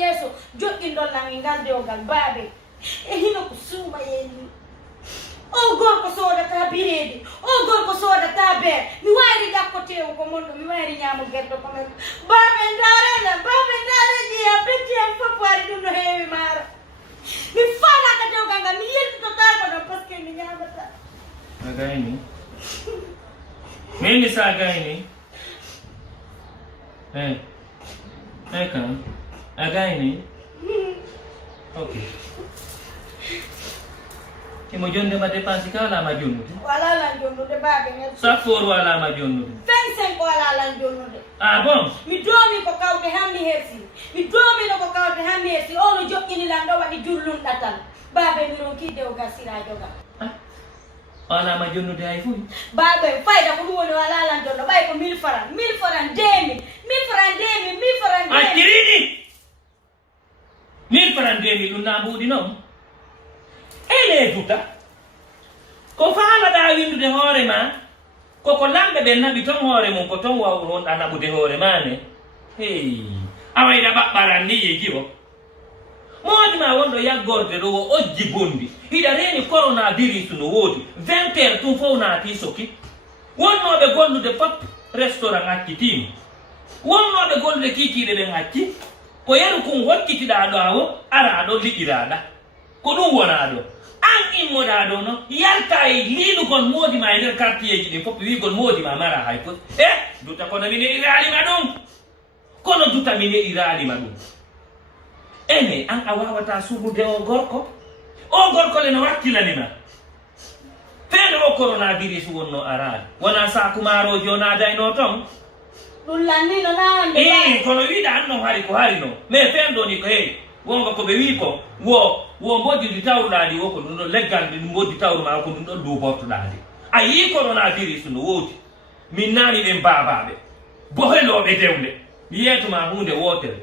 yeso joɗɗin ɗon langi ngal dewgal baabe e hino ko suuma yeni o gorko sodata bireedi o gorko sodata beer mi waari ɗakkotewo ko monɗo mi waari ñaamo guerɗo ko men baaɓe ndaareni a petti am fof waari ɗum no heewi maara mi faalaka dewgal ngal mi yeltitotako ɗon par ce que mi ñamata a gayni mini sa gayni kan a gayni ok imo jondema dépense ka walama jonnude wala lan jonnude baaɓe ngel chaque fois walama jonnude 25 wala lan jonnude ah bon mi doomi ko kawte hammi hersi mi doomino ko kawte hammi hersi ono joƴƴinilan ɗo waɗi jullunɗatal baaɓe mi ronki dewgal sirajoga walama jonnude hay fuy baaɓe fayda ko ɗum woni wala lan jonno ɓay ko 1000 francs 1000 francs ndemi 1000 francs ndemi 1000 francs a tirini 1000 francs ndemi ɗum na mbuuɗi noon ele Douta ko faalaɗa windude hoore ma koko lamɓe ɓe naɓi ton hoore mum ko ton wawronɗa naɓude hoore ma ne hey a wayɗa ɓaɓɓaran ni yeji o moodi ma wonɗo yaggorde ɗo o ojji bondi hiɗa reeni coronavirus no woodi 20 heures tum fof naati soki wonnoɓe gollude fop restaurant accitiima wonnoɓe gollude kiikiiɗe ɓen acci ko yeru kum hokkitiɗa ɗo awo ara ɗo liɗɗiraɗa ko ɗum wona ɗo an immoɗa ɗo no yalta e liilugol moodi ma e nder quartier ji ɗin fof wigol moodi ma mara hay fot Douta kono mi neɗiraalima ɗum kono Douta mi neɗiraalima ɗum ene an a wawata suɓude o gorko le no wakkilanima feere o coronavirus wonno araade wona saku maaroji o naadayno ton ɗum lannino naande kono wiɗa an no hari ko hari no mais fen ɗo ni ko heewi wonga koɓe wi ko wo mboddi ndi tawruɗa ndi wo ko ɗum ɗon leggal ndi mboddi tawru ma ko ɗum ɗon duubortoɗa ndi a yii coronavirus no woodi min naani ɗen baabaɓe boheloɓe dewle mi yeytoma hunde wotere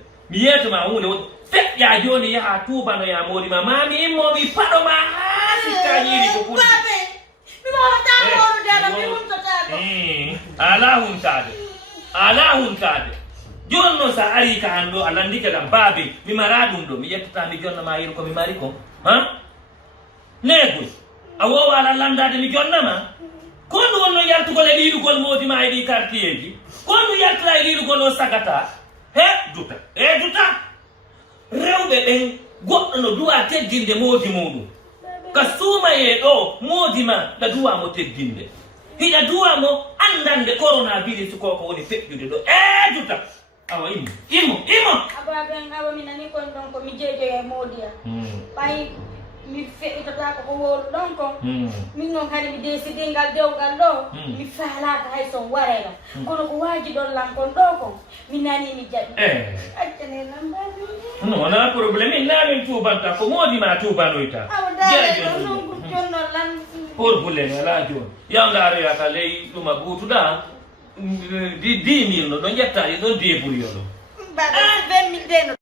feƴƴa joni yaha tubanoya moɗima mami immomi paɗo ma haa sikka ñiiri ko ɓuri mi wawata horudeɗo mi humtotaɗo ala huntade jonno sa ari ka han ɗo a landike kam baabe mi mara ɗum ɗo mi ƴettata mi jonnama yeru komi mari ko negoy a wowa ala landade mi jonnama kon ɗum wonno yaltugol e liirugol moodi ma e ɗi quartier ji kon ɗum yaltira e liirugol o sagata Douta rewɓe ɓen goɗɗo no duwa teddinde moodi muɗum ka suumaye ɗo moodi ma ɗa duwamo teddinde hiɗa duwamo andande coronavirus ko woni feƴƴude ɗo Douta awa immo ababen awa mi nani kon ɗon ko mi jeejoye moodiya ɓay mi feƴƴitotako ko wolu ɗon kon min noon kadi mi décide ngal dewgal ɗo mi faalaka hay son warayla kono ko waaji ɗon lankon ɗo kon mi nani mi jaɓi accane lambaɗi non wona probléme in namin tubanta ko moodi ma tubanoyta awdaɗo jonno lan pour bulle ala joni yaw ndaroyata ley ɗuma ɓuutuɗa 10 000 no ɗo ƴettaɗi ɗon débrouille o ɗo mbaɗa 20 000 de no